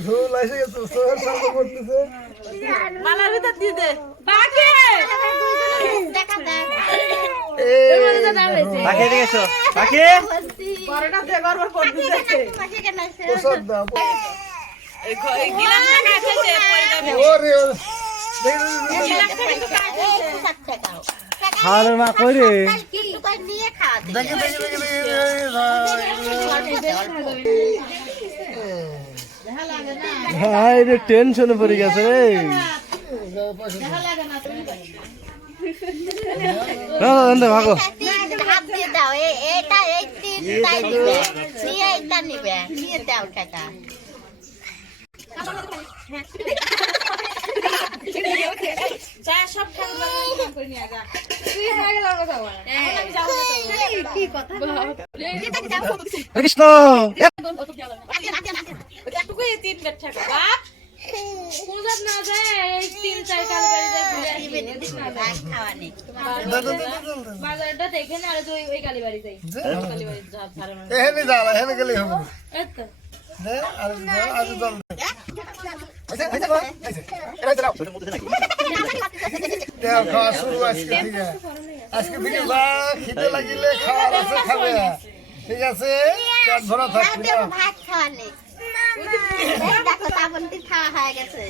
ঝোল এসে গেছে, সোহেল সামনে করতেছে। মালার ভিতর দিয়ে দে বাকি এই পাখি এসো পাখি বড়টা দে গড়বড় করতেছে প্রসাদ দাও। এই খ- এই গিলাসটা কাটতেছে পয়সা ওরে, ওরে। দেখ, দেখ, দেখ, দেখ। দেখে, দেখে, দেখে, দেখে, ভাই রে টেনশনে পড়ে গেছে ভাগো দাও এটা এই তিনটাই নিবে নিয়ে এটা নিবে নিয়ে দাও টাকা চা সব করে নিয়ে যা কৃষ্ণ বাজারটা দেখে না আর ওই- ওই কালী বাড়ি যাই কালী বাড়ি যা ছাড়ে এখানে যাও, এখানে গেলেই হবে। এই তো দে, আর আজকে থেকে। আজকে খিদে লাগিলে খাওয়ার আছে খাবে ঠিক আছে পেট ভরা থাকবে ভাত খাওয়া দেখো শ্রাবন্তীর খাওয়া হয়ে গেছে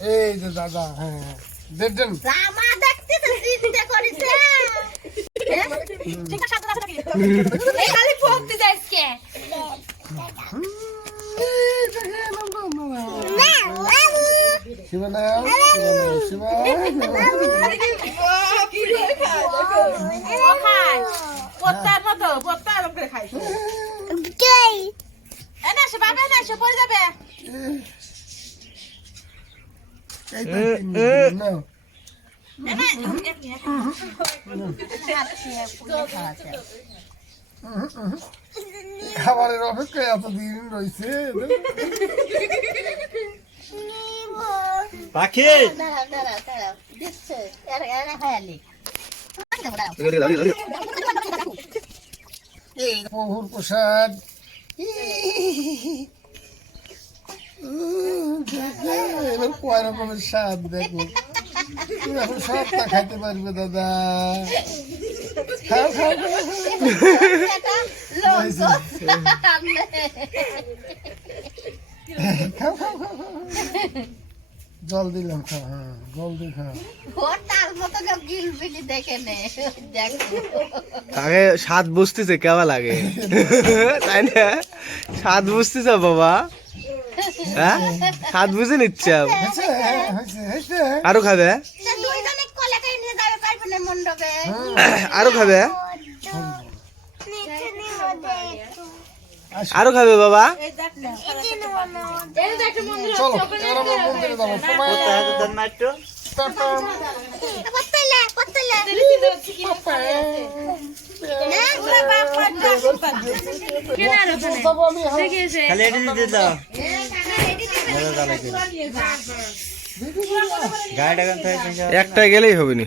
এই যে দাদা হ্যাঁ দেন দেন জামা দেখতে তো চিন্তা করেছে। এই খালি ফোক দিতে আজকে শিবা নাও শিবা নাও শিবা ও খায় পোত্তার মতো পোত্তার উপরে খাই এনে সে বাবা এনে সে পড়ে যাবে। খাবারের অপেক্ষায় এতদিন রয়েছে। পাখি! প্রভুর প্রসাদ। এবার কয় রকমের স্বাদ দেখো? তুমি এখন সবটা খাইতে পারবে দাদা। খাও খাও খাও, খাও। খাও খাও খাও জল দিলাম খাও হ্যাঁ জল দিয়ে খাও। তাকে স্বাদ বুঝতেছে কেমন লাগে। তাই না? স্বাদ বুঝতেছে বাবা। হ্যাঁ? স্বাদ বুঝে নিচ্ছে আরও খাবে? আরও খাবে? আরও খাবে বাবা? খালি এটা দিতে দাও। একটা গেলেই হবে নি।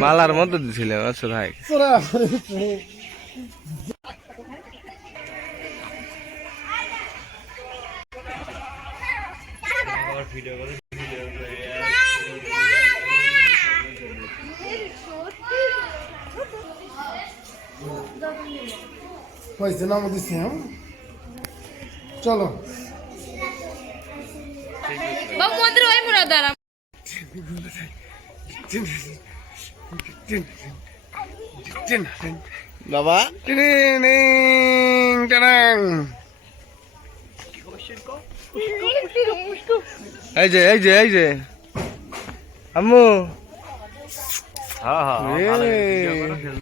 মালার মধ্যে দিছিলাম আচ্ছা ভাই তোরা পয়সা নাম দিছি হ্যাঁ? চলো। বাবু মন্দির ওই মুরা দাঁড়া। বাবা। টিং টাং এই যে এই যে এই যে। আম্মু। হ্যাঁ হ্যাঁ।